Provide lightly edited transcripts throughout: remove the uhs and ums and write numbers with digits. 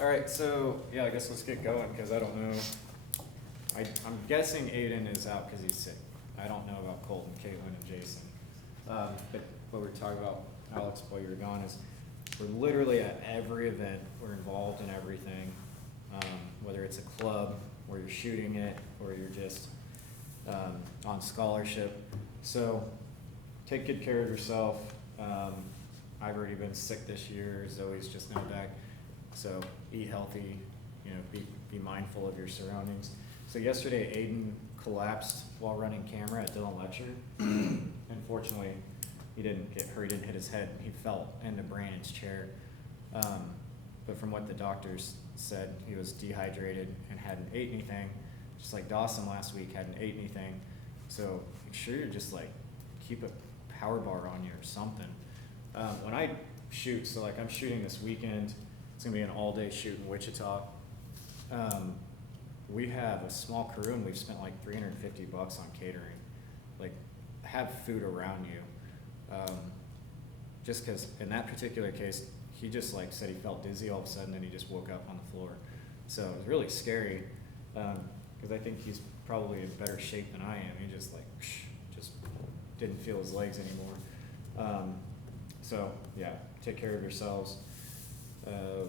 All right, so yeah, I guess let's get going because I don't know. I'm guessing Aiden is out because he's sick. I don't know about Colton, Caitlin, and Jason. But what we're talking about, Alex, while you're gone, is we're literally at every event. We're involved in everything, whether it's a club where you're shooting it or you're just on scholarship. So take good care of yourself. I've already been sick this year. Zoe's just now back. So eat healthy, be mindful of your surroundings. So yesterday Aiden collapsed while running camera at Dillon Lecture. Unfortunately, he didn't get hurt, he didn't hit his head. He fell into Brandon's chair. But from what the doctors said, he was dehydrated and hadn't ate anything. Just like Dawson last week hadn't ate anything. So make sure you're just like, keep a power bar on you or something. When I shoot, so like I'm shooting this weekend, it's gonna be an all-day shoot in Wichita. We have a small crew and we've spent like $350 on catering. Like, have food around you. Just because in that particular case, he just like said he felt dizzy all of a sudden and he just woke up on the floor. So it was really scary because I think he's probably in better shape than I am. He just like, just didn't feel his legs anymore. So yeah, take care of yourselves.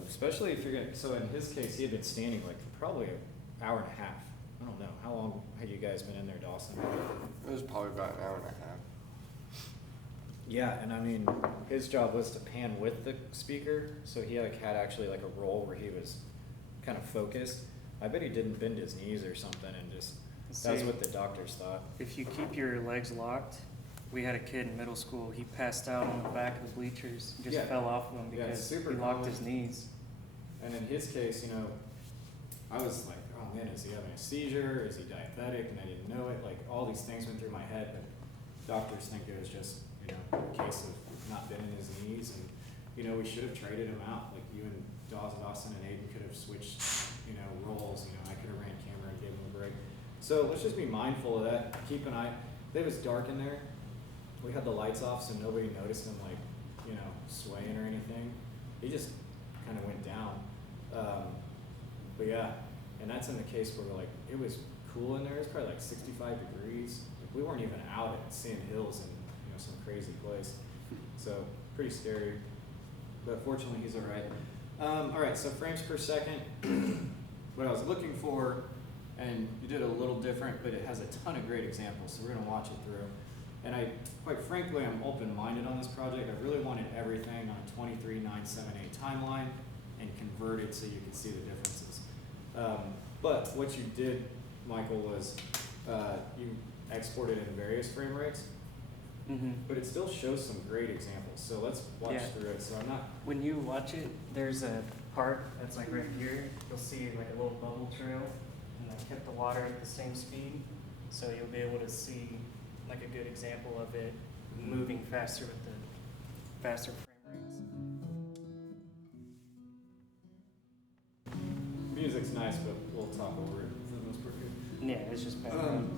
Especially if you're gonna, so in his case, he had been standing like for probably an hour and a half. I don't know, how long had you guys been in there, Dawson? It was probably about an hour and a half. Yeah, and I mean, his job was to pan with the speaker, so he had actually like a role where he was kind of focused. I bet he didn't bend his knees or something and just, that's what the doctors thought. If you keep your legs locked, we had a kid in middle school, he passed out on the back of the bleachers, just fell off of them because he locked his knees. And in his case, I was like, oh man, is he having a seizure? Is he diabetic? And I didn't know it. Like, all these things went through my head, but doctors think it was just, a case of not bending his knees. And, we should have traded him out. Like, you and Dawson and Aiden could have switched, roles. I could have ran camera and gave him a break. So let's just be mindful of that. Keep an eye. It was dark in there. We had the lights off, so nobody noticed him, like, swaying or anything. He just kind of went down. But yeah, and that's in the case where like it was cool in there. It's probably like 65 degrees. Like, we weren't even out at seeing hills and some crazy place. So pretty scary. But fortunately, he's all right. All right, so frames per second. What I was looking for, and you did a little different, but it has a ton of great examples. So we're gonna watch it through. And quite frankly, I'm open-minded on this project. I really wanted everything on a 23:978 timeline and converted so you can see the differences. But what you did, Michael, was you exported in various frame rates, but it still shows some great examples. So let's watch through it. So I'm not. When you watch it, there's a part that's like right here. You'll see like a little bubble trail, and I kept the water at the same speed, so you'll be able to see like a good example of it moving faster with the faster frame rates. Music's nice, but we'll talk over it for the most part here. Yeah, it's just background.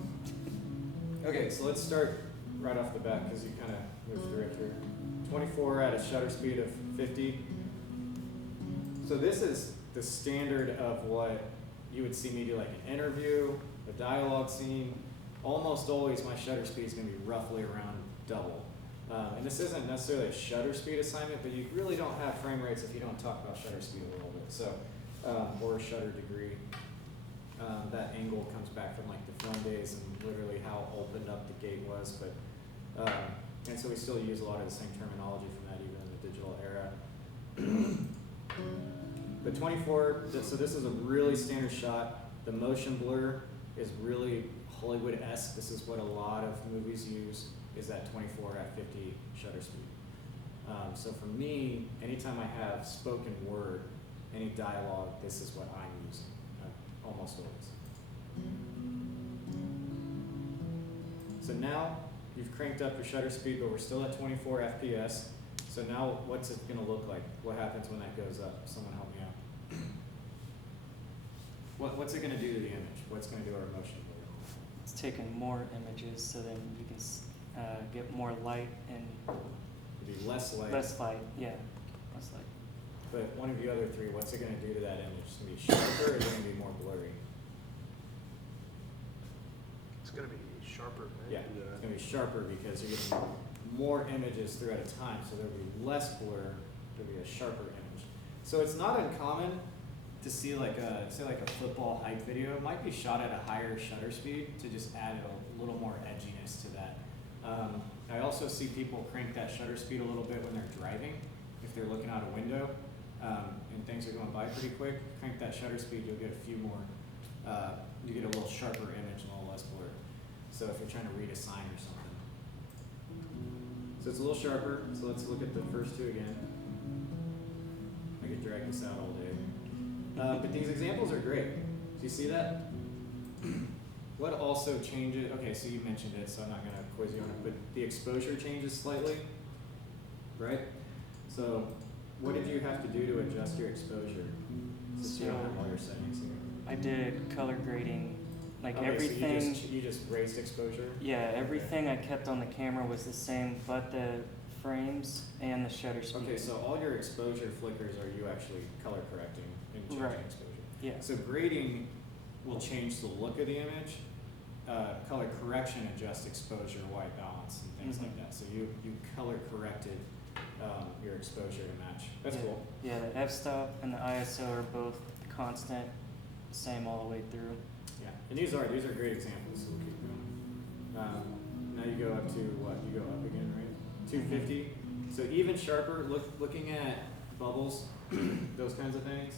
Okay, so let's start right off the bat because you kind of moved through it here. 24 at a shutter speed of 50. So this is the standard of what you would see me do, like an interview, a dialogue scene. Almost always my shutter speed is going to be roughly around double. And this isn't necessarily a shutter speed assignment, but you really don't have frame rates if you don't talk about shutter speed a little bit. So, or shutter degree. That angle comes back from like the film days and literally how opened up the gate was. But and so we still use a lot of the same terminology from that even in the digital era. But 24, so this is a really standard shot. The motion blur is really Hollywood-esque. This is what a lot of movies use, is that 24 at 50 shutter speed. So for me, anytime I have spoken word, any dialogue, this is what I'm using, almost always. So now you've cranked up your shutter speed, but we're still at 24 FPS. So now what's it gonna look like? What happens when that goes up? Someone help me out. What's it gonna do to the image? What's gonna do our motion blur? It's taking more images, so then you can get more light and It'd be less light. less light. Yeah, less light. but one of you other three, what's it gonna do to that image? It's gonna be sharper or is it gonna be more blurry? It's gonna be sharper, right? Yeah, it's gonna be sharper because you're getting more images throughout a time, so there'll be less blur, there'll be a sharper image. So it's not uncommon to see like a, say like a football hype video. It might be shot at a higher shutter speed to just add a little more edginess to that. I also see people crank that shutter speed a little bit when they're driving, if they're looking out a window, and things are going by pretty quick. Crank that shutter speed, you'll get a few more, you get a little sharper image and a little less blur. So if you're trying to read a sign or something. So it's a little sharper, so let's look at the first two again. I could drag this out all day. But these examples are great. Do you see that? What also changes, okay, so you mentioned it, so I'm not gonna quiz you on it, but the exposure changes slightly, right? So what did you have to do to adjust your exposure? Since you don't have all your settings here. I did color grading, like Okay, everything. So you just raised exposure? Yeah, everything I kept on the camera was the same, but the frames and the shutter speed. Okay, so all your exposure flickers are you actually color correcting and changing Right. exposure. Yeah. So grading will change the look of the image. Color correction adjusts exposure, white balance, and things like that. So you color corrected your exposure to match. That's Yeah. cool. Yeah, the f-stop and the ISO are both constant, same all the way through. Yeah, and these are great examples. So we'll keep going. Now you go up to what? You go up again, right? 250. So even sharper. Looking at bubbles, those kinds of things.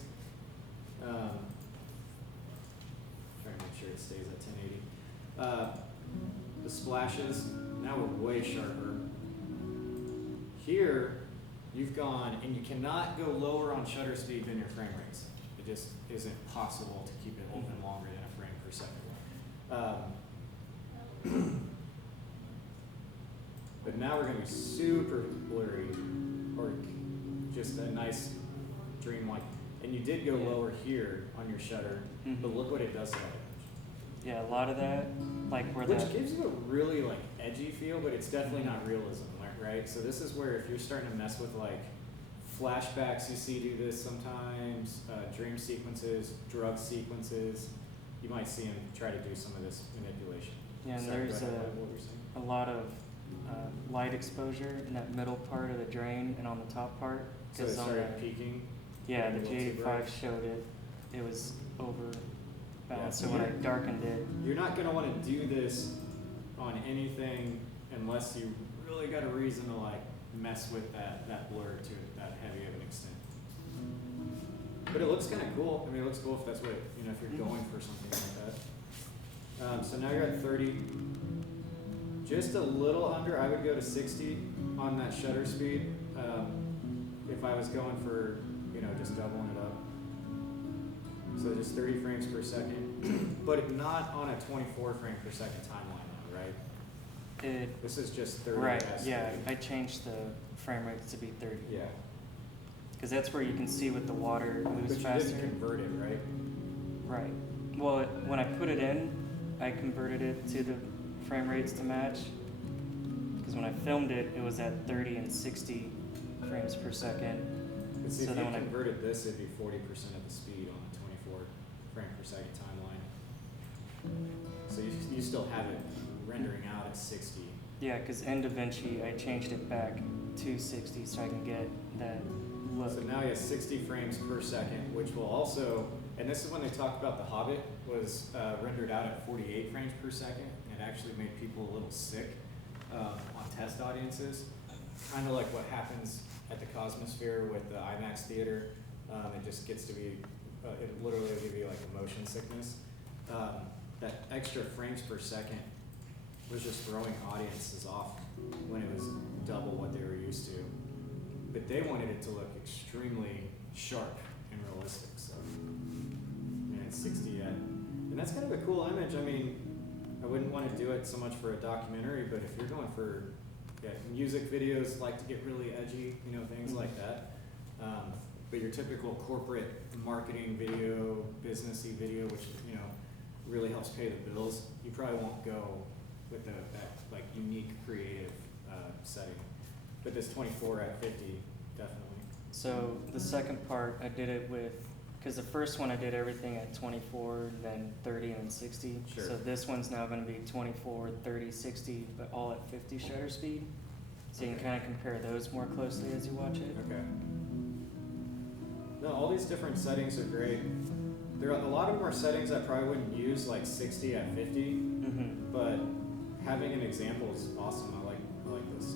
Trying to make sure it stays at 1080. The splashes, now we're way sharper. Here, you've gone, and you cannot go lower on shutter speed than your frame rates. It just isn't possible to keep it open longer than a frame per second. But now we're going to be super blurry, or just a nice dreamlike. And you did go Yeah. lower here on your shutter, but look what it does to that image. Yeah, a lot of that, like where Which that. gives you a really like edgy feel, but it's definitely not realism, right? So this is where if you're starting to mess with like flashbacks, you see do this sometimes, dream sequences, drug sequences, you might see him try to do some of this manipulation. Yeah, and Sorry, there's go ahead, what were you saying? a lot of light exposure in that middle part of the drain and on the top part. So it 'Cause on started the- peaking. Yeah, the a little too bright. G85 showed it. It was over balanced. Yeah, So when I yeah. darkened it, You're not going to want to do this on anything unless you really got a reason to like mess with that blur to that heavy of an extent. But it looks kind of cool. I mean, it looks cool if that's what, if you're going for something like that. So now you're at 30. Just a little under, I would go to 60 on that shutter speed. If I was going for, just doubling it up. So just 30 frames per second, but not on a 24 frame per second timeline now, right? This is just 30 right, S yeah, 30. I changed the frame rate to be 30. Yeah. Because that's where you can see with the water But moves you faster. didn't convert it, right? Right. Well, when I put it in, I converted it to the frame rates to match. Because when I filmed it, it was at 30 and 60 frames per second. But see, So if then you when I- converted this, it'd be 40% of the speed on a 24 frame per second timeline. So you still have it rendering out at 60. Yeah, because in DaVinci, I changed it back to 60 so I can get that look. So now you have 60 frames per second, which will also, and this is when they talked about The Hobbit, was rendered out at 48 frames per second. It actually made people a little sick on test audiences. Kind of like what happens at the Cosmosphere with the IMAX theater. It just gets to be, it literally will give you like a motion sickness. That extra frames per second was just throwing audiences off when it was double what they were used to. But they wanted it to look extremely sharp and realistic, so. And it's 60 yet. And that's kind of a cool image. I mean, I wouldn't want to do it so much for a documentary, but if you're going for music videos, like to get really edgy, things like that. But your typical corporate marketing video, businessy video, which really helps pay the bills, you probably won't go with that like unique creative setting. But this 24 at 50, definitely. So the second part, I did it with, because the first one I did everything at 24, then 30, and then 60. Sure. So this one's now going to be 24, 30, 60, but all at 50 shutter speed. So you can Okay. kind of compare those more closely as you watch it. Okay. No, all these different settings are great. There are a lot of them are settings I probably wouldn't use, like 60 at 50, Mm-hmm. but having an example is awesome. I like this.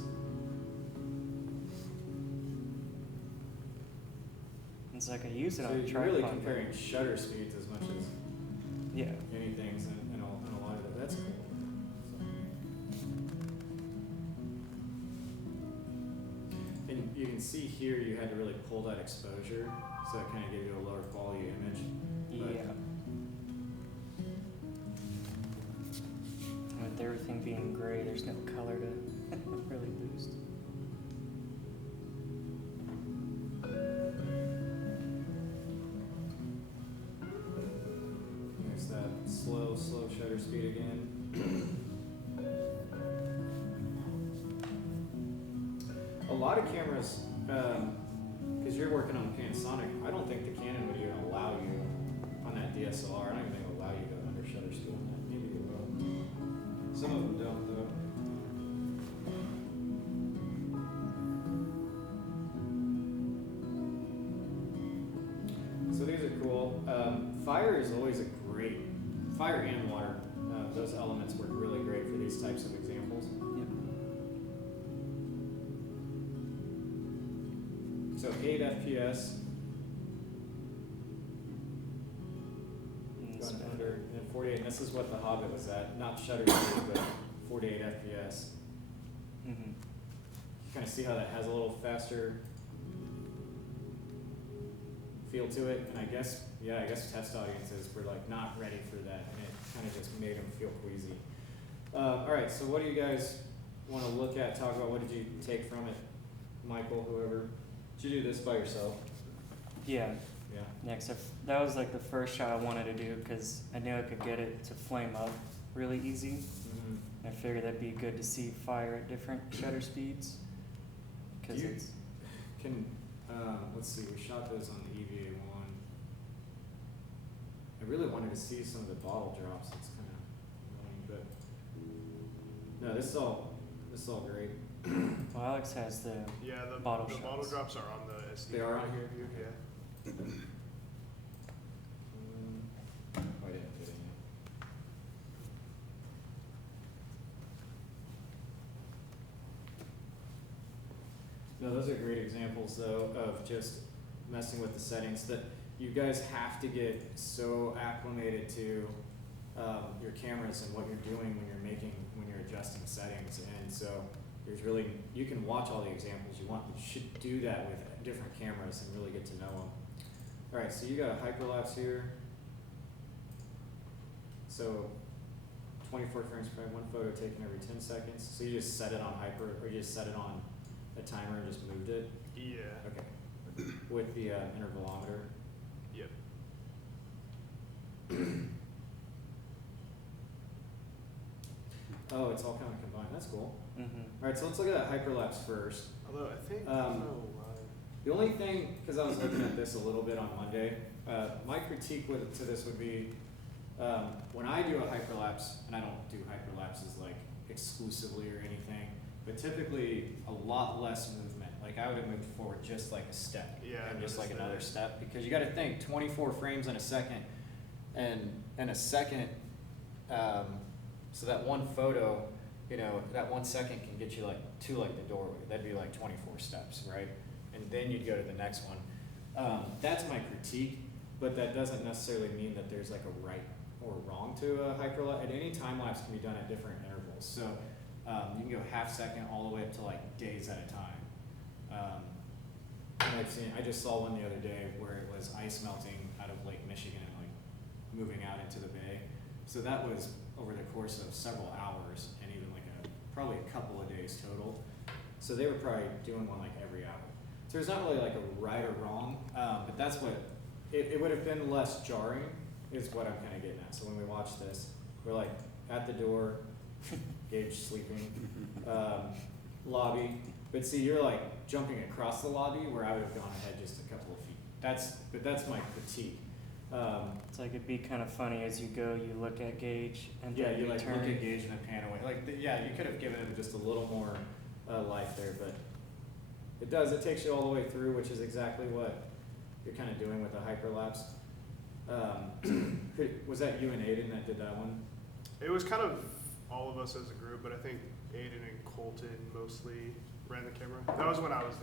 It's like I use it So on a you're tripod. really comparing shutter speeds as much as Yeah. anything in a lot of it. That's cool. So. And you can see here you had to really pull that exposure, so it kind of gave you a lower quality image. But Yeah. With everything being gray, there's no color to really boost. There's that slow shutter speed again. A lot of cameras, because you're working on Panasonic, I don't think the Canon would even allow you on that DSLR. I don't even think it'll allow you to under shutter speed on that. Maybe it will. Some of them don't though. So these are cool. Fire is always a great, fire and water. Those elements work really great for these types of examples. Yep. So 8 FPS, And so- going under, and 48. And this is what the Hobbit was at, not shutter speed, but 48 FPS. Mhm. You kind of see how that has a little faster feel to it, and I guess test audiences were like not ready for that, and it kind of just made them feel queasy. All right, so what do you guys want to look at, talk about? What did you take from it, Michael, whoever? Did you do this by yourself? Yeah. Yeah. Next, that was like the first shot I wanted to do because I knew I could get it to flame up really easy. Mm-hmm. I figured that'd be good to see fire at different shutter speeds. Because Do you- it's Let's see, we shot those on the EVA one. I really wanted to see some of the bottle drops. It's kind of annoying, but no, this is all great. well, Alex has the Yeah, the Bottle bottle shots. drops are on the SD They are on card here? view, yeah. Oh, I didn't get it yet. No, those are great examples though of just messing with the settings that you guys have to get so acclimated to your cameras and what you're doing when you're adjusting settings. And so you can watch all the examples you want. You should do that with different cameras and really get to know them. All right, so you got a hyperlapse here. So 24 frames per second, one photo taken every 10 seconds. So you just set it on hyper, or you just set it on a timer and just moved it? Yeah. Okay. With the intervalometer. Yep. Oh, it's all kind of combined. That's cool. Mhm. All right, so let's look at that hyperlapse first. Although I think, I Um, don't know why. The only thing, because I was looking at this a little bit on Monday, my critique to this would be when I do a hyperlapse, and I don't do hyperlapses like exclusively or anything, but typically a lot less movement. Like I would have moved forward just like a step, Yeah, I and just like noticed another that. step, because you got to think 24 frames in a second, and a second, so that one photo, that 1 second can get you like to like the doorway. That'd be like 24 steps, right? And then you'd go to the next one. That's my critique, but that doesn't necessarily mean that there's like a right or wrong to a hyperlapse. And any time lapse can be done at different intervals. So you can go half second all the way up to like days at a time. And I just saw one the other day where it was ice melting out of Lake Michigan and like moving out into the bay. So that was over the course of several hours and even like probably a couple of days total. So they were probably doing one like every hour. So there's not really like a right or wrong, but that's what, it would have been less jarring is what I'm kind of getting at. So when we watch this, we're like at the door, Gage sleeping, lobby, But see, you're like jumping across the lobby where I would have gone ahead just a couple of feet. But that's my critique. It's like it'd be kind of funny as you go, you look at gauge and Yeah, then you you like turn. look at gauge and then pan away. Like, yeah, you could have given it just a little more life there, but it does. It takes you all the way through, which is exactly what you're kind of doing with a hyperlapse. Was that you and Aiden that did that one? It was kind of all of us as a group, but I think Aiden and Colton mostly ran the camera. That was when I was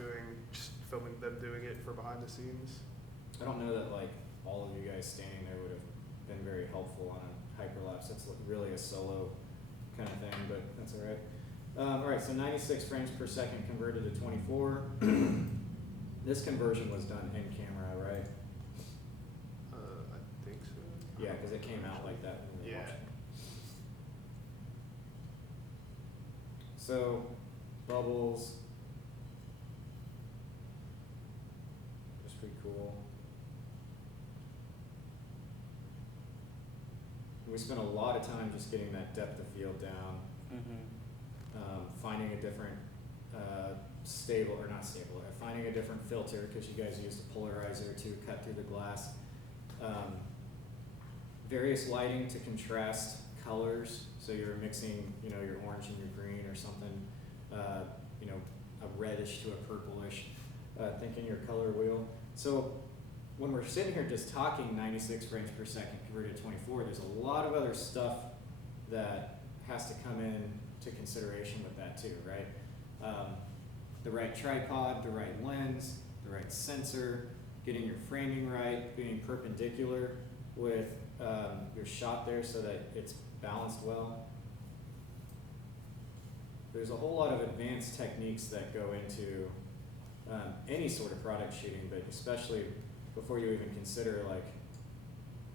just filming them doing it for behind the scenes. I don't know that like all of you guys standing there would have been very helpful on a hyperlapse. That's really a solo kind of thing, but that's all right. All right, so 96 frames per second converted to 24. This conversion was done in camera, right? I think so. Yeah, because it came out like that when we were Yeah. watching. So, bubbles. That's pretty cool. We spent a lot of time just getting that depth of field down, finding a different finding a different filter, because you guys used a polarizer to cut through the glass. Various lighting to contrast colors, so you're mixing, your orange and your green or something, a reddish to a purplish, thinking your color wheel. So when we're sitting here just talking 96 frames per second converted to 24, there's a lot of other stuff that has to come in to consideration with that too, right? The right tripod, the right lens, the right sensor, getting your framing right, being perpendicular with your shot there so that it's balanced well. There's a whole lot of advanced techniques that go into any sort of product shooting, but especially before you even consider like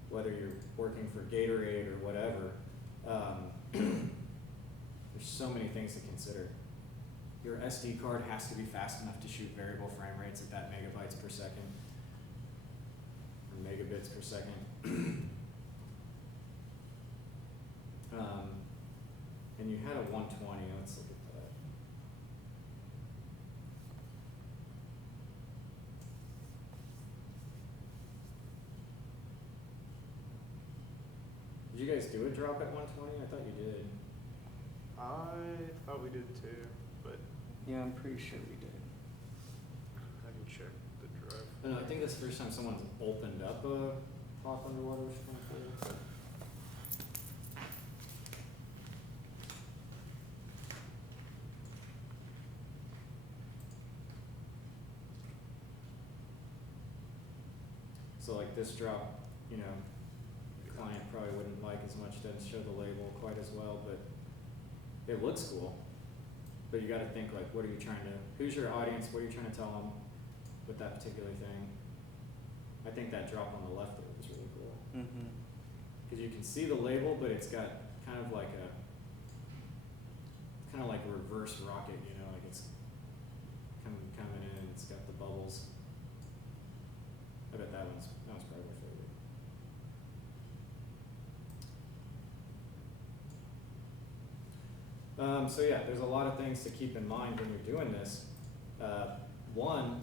whether you're working for Gatorade or whatever. There's so many things to consider. Your SD card has to be fast enough to shoot variable frame rates at that megabytes per second, or megabits per second. And you had a 120, let's look at that. Did you guys do a drop at 120? I thought you did. I thought we did too, but Yeah, I'm pretty sure we did. I can check the drive. I don't know, I think that's the first time someone's opened up a pop underwater sprinkler. So like this drop, client probably wouldn't like as much, doesn't show the label quite as well, but it looks cool. But you gotta think like, who's your audience, what are you trying to tell them with that particular thing? I think that drop on the left there was really cool. Because you can see the label, but it's got kind of like a reverse rocket, like it's coming in, it's got the bubbles. I bet that was probably my favorite. So yeah, there's a lot of things to keep in mind when you're doing this. One,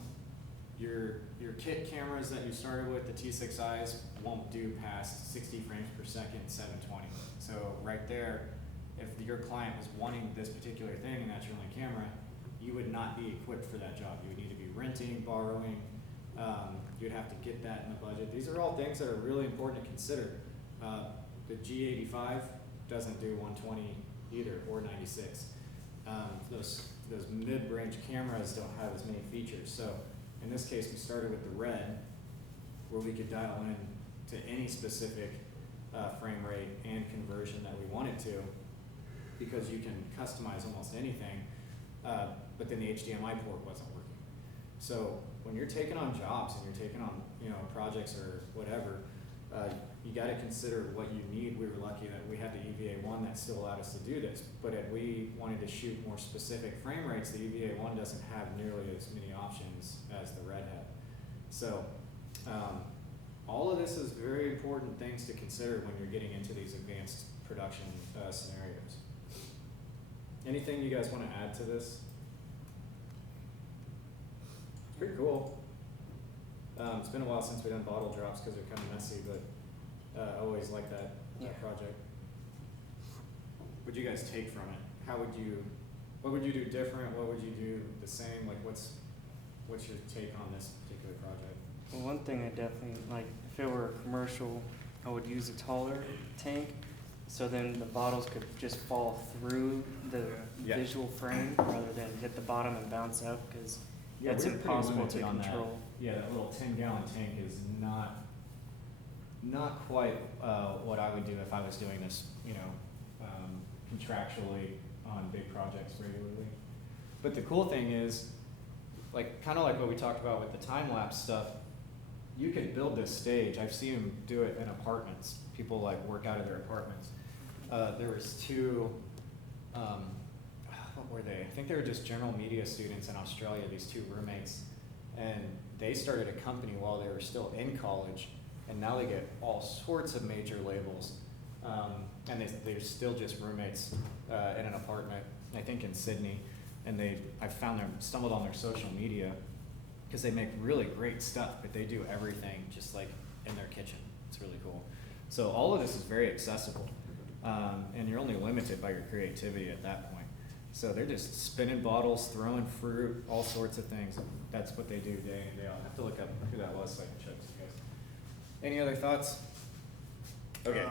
your kit cameras that you started with, the T6Is, won't do past 60 frames per second, 720. So right there, if your client was wanting this particular thing and that's your only camera, you would not be equipped for that job. You would need to be renting, borrowing. You'd have to get that in the budget. These are all things that are really important to consider. The G85 doesn't do 120 either, or 96. Those mid-range cameras don't have as many features. So in this case, we started with the red, where we could dial in to any specific frame rate and conversion that we wanted to, because you can customize almost anything, but then the HDMI port wasn't working. So when you're taking on jobs and you're taking on projects or whatever, you got to consider what you need. We were lucky that we had the EVA1 that still allowed us to do this, but if we wanted to shoot more specific frame rates, the EVA1 doesn't have nearly as many options as the Red had. So all of this is very important things to consider when you're getting into these advanced production scenarios. Anything you guys want to add to this? pretty cool. It's been a while since we've done bottle drops because they're kind of messy, but I always like that Yeah. project. What do you guys take from it? What would you do different? What would you do the same? Like, what's your take on this particular project? Well, one thing I definitely, like, if it were a commercial, I would use a taller tank, so then the bottles could just fall through the Yeah. visual frame rather than hit the bottom and bounce up, because that's we're pretty impossible limited to on that. control. Yeah, that little 10-gallon tank is not quite what I would do if I was doing this, contractually on big projects regularly. But the cool thing is, like, kind of like what we talked about with the time-lapse stuff, you can build this stage. I've seen them do it in apartments. People like work out of their apartments. There was two, what were they? I think they were just general media students in Australia, these two roommates. And they started a company while they were still in college, and now they get all sorts of major labels. And they're still just roommates in an apartment, I think in Sydney. And I stumbled on their social media, because they make really great stuff, but they do everything just like in their kitchen. It's really cool. So all of this is very accessible, and you're only limited by your creativity at that point. So they're just spinning bottles, throwing fruit, all sorts of things. That's what they do day in, day out. I have to look up who that was so I can show it to you guys. Any other thoughts? Okay.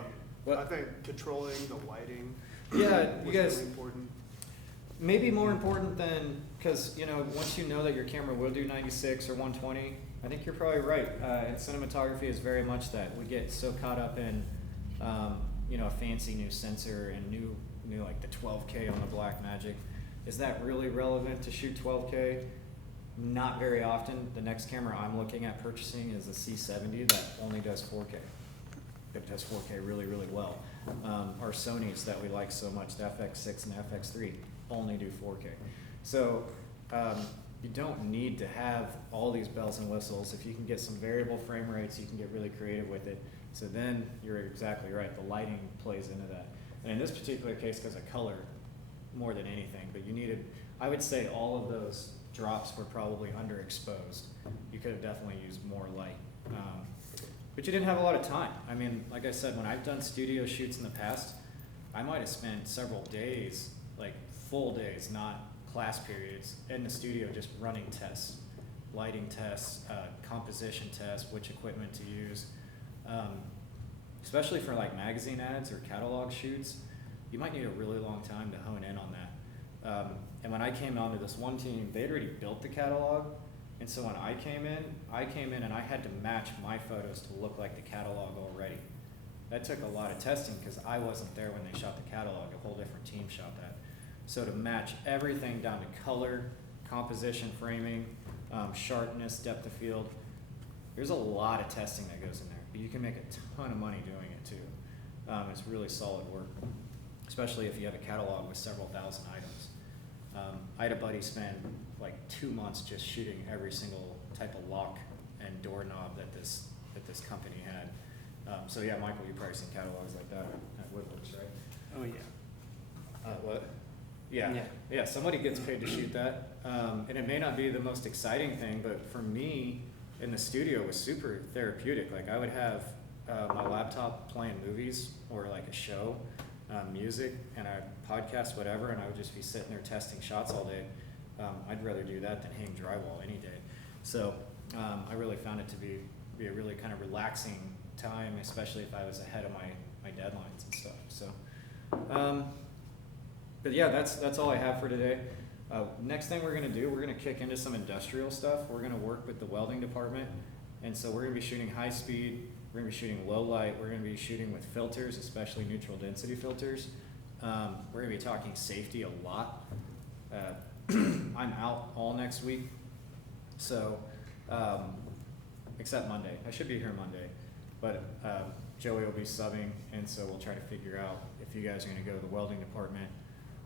I think controlling the lighting Yeah, you was guys, really important. maybe more important than, because once you know that your camera will do 96 or 120, I think you're probably right. And cinematography is very much that. We get so caught up in a fancy new sensor and new like the 12K on the Blackmagic. Is that really relevant to shoot 12K? Not very often. The next camera I'm looking at purchasing is a C70 that only does 4K. It does 4K really, really well. Our Sonys that we like so much, the FX6 and the FX3, only do 4K. So you don't need to have all these bells and whistles. If you can get some variable frame rates, you can get really creative with it. So then you're exactly right. The lighting plays into that. And in this particular case, because of color more than anything, but I would say all of those drops were probably underexposed. You could have definitely used more light. But you didn't have a lot of time. I mean, like I said, when I've done studio shoots in the past, I might have spent several days, like full days, not class periods, in the studio just running tests, lighting tests, composition tests, which equipment to use. Especially for like magazine ads or catalog shoots, you might need a really long time to hone in on that. And when I came onto this one team, they had already built the catalog. And so when I came in and I had to match my photos to look like the catalog already. That took a lot of testing because I wasn't there when they shot the catalog. A whole different team shot that. So to match everything down to color, composition, framing, sharpness, depth of field, there's a lot of testing that goes in there. But you can make a ton of money doing it too. It's really solid work, especially if you have a catalog with several thousand items. I had a buddy spend like 2 months just shooting every single type of lock and doorknob that this company had. So yeah, Michael, you've probably seen catalogs like that at Woodworks, right? Oh, yeah. What? Yeah. Yeah, somebody gets paid to shoot that. And it may not be the most exciting thing, but for me, in the studio, it was super therapeutic. Like I would have my laptop playing movies or like a show, music, and a podcast, whatever, and I would just be sitting there testing shots all day. I'd rather do that than hang drywall any day. So I really found it to be a really kind of relaxing time, especially if I was ahead of my deadlines and stuff. So, but yeah, that's all I have for today. Next thing we're gonna do, we're gonna kick into some industrial stuff. We're gonna work with the welding department, and so we're gonna be shooting high speed. We're gonna be shooting low light. We're gonna be shooting with filters, especially neutral density filters. We're gonna be talking safety a lot. I'm out all next week, so except Monday. I should be here Monday, but Joey will be subbing, and so we'll try to figure out if you guys are gonna go to the welding department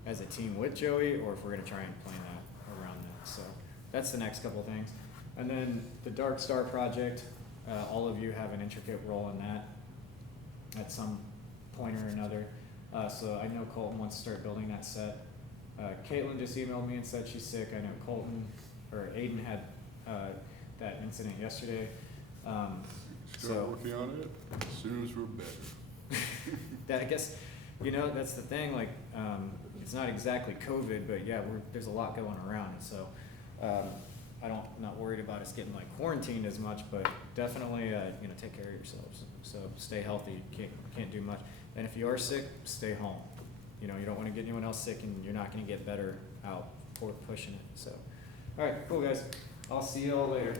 as a team with Joey, or if we're gonna try and plan that around that. So that's the next couple things. And then the Dark Star project, all of you have an intricate role in that at some point or another. So I know Colton wants to start building that set. Caitlin just emailed me and said she's sick. I know Aiden had that incident yesterday. Start So working on it as soon as we're better. that, I guess, you know, that's the thing, like, it's not exactly COVID, but yeah, there's a lot going around, and so, I'm not worried about us getting like quarantined as much, but definitely, you know, take care of yourselves. So stay healthy, can't do much. And if you are sick, stay home. You know, you don't wanna get anyone else sick, and you're not gonna get better out for pushing it, so. All right, cool guys, I'll see y'all later.